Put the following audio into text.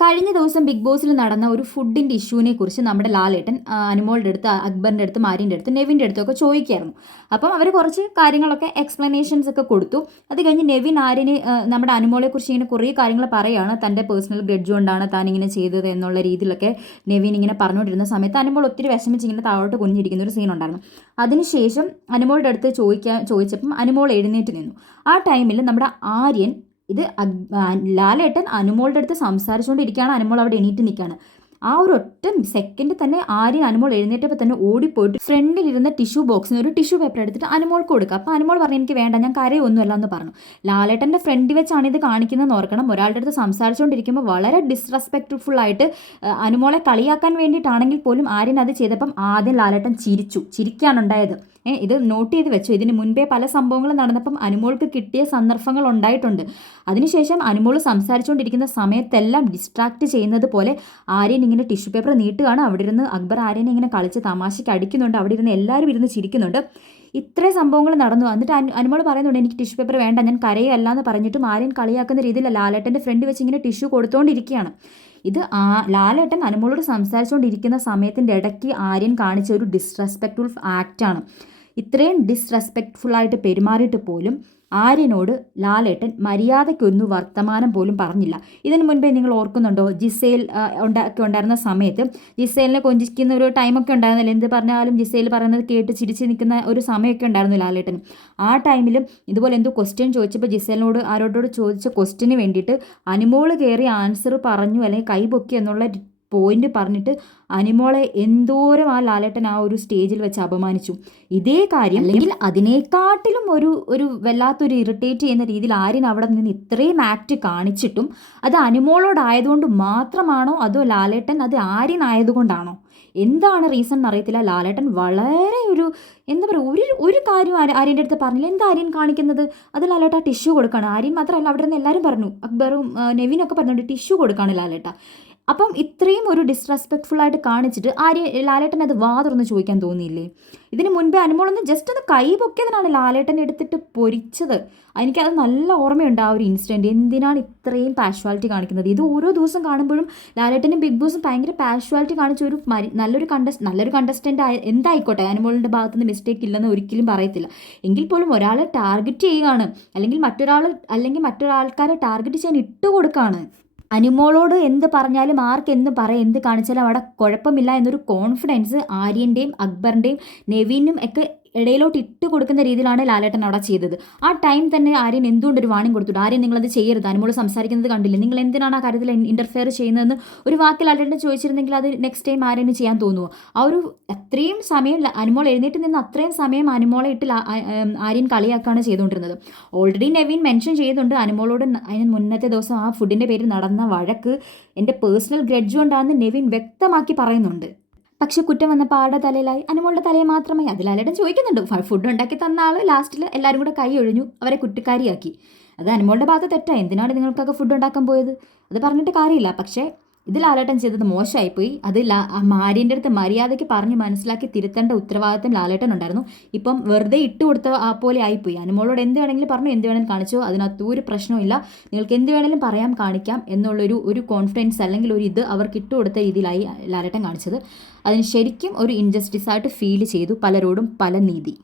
കഴിഞ്ഞ ദിവസം ബിഗ് ബോസിൽ നടന്ന ഒരു ഫുഡിൻ്റെ ഇഷ്യൂവിനെ കുറിച്ച് നമ്മുടെ ലാലേട്ടൻ അനുമോളുടെ അടുത്ത്, അക്ബറിൻ്റെ അടുത്ത്, മാരിൻ്റെ അടുത്ത്, നെവിൻ്റെ അടുത്തൊക്കെ ചോദിക്കായിരുന്നു. അപ്പം അവർ കുറച്ച് കാര്യങ്ങളൊക്കെ എക്സ്പ്ലനേഷൻസ് ഒക്കെ കൊടുത്തു. അത് കഴിഞ്ഞ് നെവിൻ ആര്യന് നമ്മുടെ അനുമോളെക്കുറിച്ച് ഇങ്ങനെ കുറേ കാര്യങ്ങൾ പറയുകയാണ്. തൻ്റെ പേഴ്സണൽ ഗ്രഡ്ജ് കൊണ്ടാണ് താൻ ഇങ്ങനെ ചെയ്തത് എന്നുള്ള രീതിയിലൊക്കെ നെവിൻ ഇങ്ങനെ പറഞ്ഞുകൊണ്ടിരുന്ന സമയത്ത് അനുമോൾ ഒത്തിരി വിഷമിച്ച് ഇങ്ങനെ താഴോട്ട് കുനിഞ്ഞിരിക്കുന്ന ഒരു സീൻ ഉണ്ടായിരുന്നു. അതിനുശേഷം അനുമോളുടെ അടുത്ത് ചോദിച്ചപ്പം അനുമോൾ എഴുന്നേറ്റ് നിന്നു. ആ ടൈമിൽ നമ്മുടെ ആര്യൻ ഇത് ലാലേട്ടൻ അനുമോളുടെ അടുത്ത് സംസാരിച്ചുകൊണ്ടിരിക്കുകയാണ്. അനുമോൾ അവിടെ എണീറ്റ് നിൽക്കുകയാണ്. ആ ഒരു ഒറ്റ സെക്കൻഡ് തന്നെ ആര്യൻ അനുമോൾ എഴുന്നേറ്റപ്പോൾ തന്നെ ഓടിപ്പോയിട്ട് ഫ്രണ്ടിലിരുന്ന ടിഷ്യൂ ബോക്സിന് ഒരു ടിഷ്യൂ പേപ്പർ എടുത്തിട്ട് അനുമോൾക്ക് കൊടുക്കുക. അപ്പോൾ അനുമോൾ പറഞ്ഞു, എനിക്ക് വേണ്ട, ഞാൻ കരയൊന്നുമല്ല എന്ന് പറഞ്ഞു. ലാലേട്ടൻ്റെ ഫ്രണ്ട് വെച്ചാണ് ഇത് കാണിക്കുന്നതെന്ന് ഓർക്കണം. ഒരാളുടെ അടുത്ത് സംസാരിച്ചുകൊണ്ടിരിക്കുമ്പോൾ വളരെ ഡിസ്റെസ്പെക്റ്റ്ഫുൾ ആയിട്ട് അനുമോളെ കളിയാക്കാൻ വേണ്ടിയിട്ടാണെങ്കിൽ പോലും ആര്യൻ അത് ചെയ്തപ്പം ആദ്യം ലാലേട്ടൻ ചിരിക്കാനുണ്ടായത്. ഇത് നോട്ട് ചെയ്ത് വെച്ചു. ഇതിന് മുൻപേ പല സംഭവങ്ങളും നടന്നപ്പം അനുമോൾക്ക് കിട്ടിയ സന്ദർഭങ്ങൾ ഉണ്ടായിട്ടുണ്ട്. അതിനുശേഷം അനുമോൾ സംസാരിച്ചുകൊണ്ടിരിക്കുന്ന സമയത്തെല്ലാം ഡിസ്ട്രാക്ട് ചെയ്യുന്നത് പോലെ ആര്യൻ ഇങ്ങനെ ടിഷ്യൂ പേപ്പർ നീട്ടുകയാണ്. അവിടെ ഇരുന്ന് അക്ബർ ആര്യനെ ഇങ്ങനെ കളിച്ച് തമാശയ്ക്ക് അടിക്കുന്നുണ്ട്. അവിടെ ഇരുന്ന് എല്ലാവരും ഇരുന്ന് ചിരിക്കുന്നുണ്ട്. ഇത്രയും സംഭവങ്ങൾ നടന്നു. എന്നിട്ട് അനുമോൾ പറയുന്നുണ്ട്, എനിക്ക് ടിഷ്യൂ പേപ്പർ വേണ്ട, ഞാൻ കരയല്ല എന്ന് പറഞ്ഞിട്ടും ആര്യൻ കളിയാക്കുന്ന രീതിയിൽ ലാലേട്ടൻ്റെ ഫ്രണ്ട് വെച്ച് ഇങ്ങനെ ടിഷ്യൂ കൊടുത്തുകൊണ്ടിരിക്കുകയാണ്. ഇത് ലാലേട്ടൻ അനുമോളോട് സംസാരിച്ചുകൊണ്ടിരിക്കുന്ന സമയത്തിൻ്റെ ഇടയ്ക്ക് ആര്യൻ കാണിച്ച ഒരു ഡിസ്റെസ്പെക്റ്റ്ഫുൾ ആക്റ്റാണ്. ഇത്രയും ഡിസ്റെസ്പെക്റ്റ്ഫുള്ളായിട്ട് പെരുമാറിയിട്ട് പോലും ആര്യനോട് ലാലേട്ടൻ മര്യാദയ്ക്കൊന്നും വർത്തമാനം പോലും പറഞ്ഞില്ല. ഇതിനു മുൻപേ നിങ്ങൾ ഓർക്കുന്നുണ്ടോ, ജിസേൽ ഉണ്ടായിരുന്ന സമയത്ത് ജിസേലിനെ കൊഞ്ചിക്കുന്ന ഒരു ടൈമൊക്കെ ഉണ്ടായിരുന്നില്ല. എന്ത് പറഞ്ഞാലും ജിസേൽ പറയുന്നത് കേട്ട് ചിരിച്ച് നിൽക്കുന്ന ഒരു സമയമൊക്കെ ഉണ്ടായിരുന്നു ലാലേട്ടൻ. ആ ടൈമിലും ഇതുപോലെ എന്തോ ക്വസ്റ്റ്യൻ ചോദിച്ചപ്പോൾ ജിസേലിനോട് ആരോടോട് ചോദിച്ച ക്വസ്റ്റ്യന് വേണ്ടിയിട്ട് അനുമോൾ കയറി ആൻസർ പറഞ്ഞു അല്ലെങ്കിൽ കൈപൊക്കി എന്നുള്ള പോയിന്റ് പറഞ്ഞിട്ട് അനുമോളെ എന്തോരം ആ ലാലേട്ടൻ ആ ഒരു സ്റ്റേജിൽ വെച്ച് അപമാനിച്ചു. ഇതേ കാര്യം അല്ലെങ്കിൽ അതിനേക്കാട്ടിലും ഒരു വല്ലാത്തൊരു ഇറിറ്റേറ്റ് ചെയ്യുന്ന രീതിയിൽ ആര്യൻ അവിടെ നിന്ന് ഇത്രയും ആക്ട് കാണിച്ചിട്ടും അത് അനുമോളോടായതുകൊണ്ട് മാത്രമാണോ അതോ ലാലേട്ടൻ അത് ആര്യൻ ആയതുകൊണ്ടാണോ, എന്താണ് റീസൺ എന്നറിയത്തില്ല. ലാലേട്ടൻ വളരെ എന്താ പറയുക, ഒരു കാര്യം ആര്യൻ്റെ അടുത്ത് പറഞ്ഞില്ല. എന്താ ആര്യൻ കാണിക്കുന്നത്? അത് ലാലേട്ട ടിഷ്യൂ കൊടുക്കുകയാണ്. ആര്യൻ മാത്രമല്ല, അവിടെ നിന്ന് എല്ലാവരും പറഞ്ഞു, അക്ബറും നെവിനൊക്കെ പറഞ്ഞിട്ട് ടിഷ്യൂ കൊടുക്കുകയാണ് ലാലേട്ട. അപ്പം ഇത്രയും ഒരു ഡിസ്റെസ്പെക്റ്റ്ഫുള്ളായിട്ട് കാണിച്ചിട്ട് ലാലേട്ടൻ അത് തുറന്ന് ചോദിക്കാൻ തോന്നിയില്ലേ? ഇതിന് മുൻപേ അനുമോളൊന്ന് ജസ്റ്റ് ഒന്ന് കൈ പൊക്കിയതിനാണ് ലാലേട്ടൻ എടുത്തിട്ട് പൊരിച്ചത്. എനിക്കത് നല്ല ഓർമ്മയുണ്ട് ആ ഒരു ഇൻസിഡൻറ്റ്. എന്തിനാണ് ഇത്രയും പാഷ്വാലിറ്റി കാണിക്കുന്നത്? ഇത് ഓരോ ദിവസം കാണുമ്പോഴും ലാലേട്ടനും ബിഗ് ബോസും ഭയങ്കര പാഷ്വാലിറ്റി കാണിച്ച ഒരു നല്ലൊരു കണ്ടസ്റ്റൻ്റ് എന്തായിക്കോട്ടെ, അനുമോളിൻ്റെ ഭാഗത്തുനിന്ന് മിസ്റ്റേക്ക് ഇല്ലെന്ന് ഒരിക്കലും പറയത്തില്ല. എങ്കിൽ പോലും ഒരാളെ ടാർഗറ്റ് ചെയ്യുകയാണ്, അല്ലെങ്കിൽ മറ്റൊരാൾക്കാരെ ടാർഗറ്റ് ചെയ്യാൻ ഇട്ടുകൊടുക്കുകയാണ്. അനുമോളോട് എന്ത് പറഞ്ഞാലും എന്ത് കാണിച്ചാലും അവിടെ കുഴപ്പമില്ല എന്നൊരു കോൺഫിഡൻസ് ആര്യൻ്റെയും അക്ബറിൻ്റെയും നെവിനും ഒക്കെ ഇടയിലോട്ട് ഇട്ട് കൊടുക്കുന്ന രീതിയിലാണ് ലാലേട്ടൻ അവിടെ ചെയ്തത്. ആ ടൈം തന്നെ ആര്യൻ എന്തുകൊണ്ടൊരു വാണിംഗ് കൊടുത്തിട്ട്, ആര്യൻ നിങ്ങളത് ചെയ്യരുത്, അനുമോൾ സംസാരിക്കുന്നത് കണ്ടില്ലേ, നിങ്ങൾ എന്തിനാണ് ആ കാര്യത്തിൽ ഇൻ്റർഫെയർ ചെയ്യുന്നതെന്ന് ഒരു വാക്കിൽ ലാലേട്ടൻ ചോദിച്ചിരുന്നെങ്കിൽ അത് നെക്സ്റ്റ് ടൈം ആര്യന് ചെയ്യാൻ തോന്നുമോ? ആ ഒരു അത്രയും സമയം അനുമോൾ എഴുന്നേറ്റ് നിന്ന് അത്രയും സമയം അനുമോളെ ഇട്ട് ആര്യൻ കളിയാക്കാണ് ചെയ്തുകൊണ്ടിരുന്നത്. ഓൾറെഡി നെവിൻ മെൻഷൻ ചെയ്യുന്നുണ്ട് അനുമോളോട് അതിന് മുന്നത്തെ ദിവസം ആ ഫുഡിൻ്റെ പേരിൽ നടന്ന വഴക്ക് എൻ്റെ പേഴ്സണൽ ഗ്രഡ്ജ് കൊണ്ടാണെന്ന് നെവിൻ വ്യക്തമാക്കി പറയുന്നുണ്ട്. പക്ഷെ കുറ്റം വന്നപ്പോൾ ആരുടെ തലയിലായി? അനുമോളുടെ തലയിൽ മാത്രമായി. അത് ലാലേട്ടൻ ചോദിക്കുന്നുണ്ട്. ഫുഡ് ഉണ്ടാക്കി തന്ന ആൾ ലാസ്റ്റിൽ എല്ലാവരും കൂടെ കൈ ഒഴിഞ്ഞു, അവരെ കുറ്റക്കാരിയാക്കി. അത് അനുമോളുടെ ഭാഗത്ത് തെറ്റായി. എന്തിനാണ് നിങ്ങൾക്കൊക്കെ ഫുഡ് ഉണ്ടാക്കാൻ പോയത്? അത് പറഞ്ഞിട്ട് കാര്യമില്ല. പക്ഷേ ഇത് ലാലേട്ടൻ ചെയ്തത് മോശമായിപ്പോയി. അത് ആര്യൻ്റെ അടുത്ത് മര്യാദയ്ക്ക് പറഞ്ഞ് മനസ്സിലാക്കി തിരുത്തേണ്ട ഉത്തരവാദിത്തം ലാലേട്ടൻ ഉണ്ടായിരുന്നു. ഇപ്പം വെറുതെ ഇട്ട് കൊടുത്ത ആ പോലെ ആയിപ്പോയി. അനുമോളോട് എന്ത് വേണമെങ്കിലും പറഞ്ഞു, എന്ത് വേണമെങ്കിലും കാണിച്ചോ, അതിനകത്ത് ഒരു പ്രശ്നമില്ല, നിങ്ങൾക്ക് എന്ത് വേണമെങ്കിലും കാണിക്കാം എന്നുള്ളൊരു കോൺഫിഡൻസ് അല്ലെങ്കിൽ ഇത് അവർക്ക് ഇട്ട് കൊടുത്ത രീതിയിലായി ലാലേട്ടൻ കാണിച്ചത്. അതിന് ശരിക്കും ഒരു ഇൻജസ്റ്റിസ് ആയിട്ട് ഫീൽ ചെയ്തു. പലരോടും പല നീതി.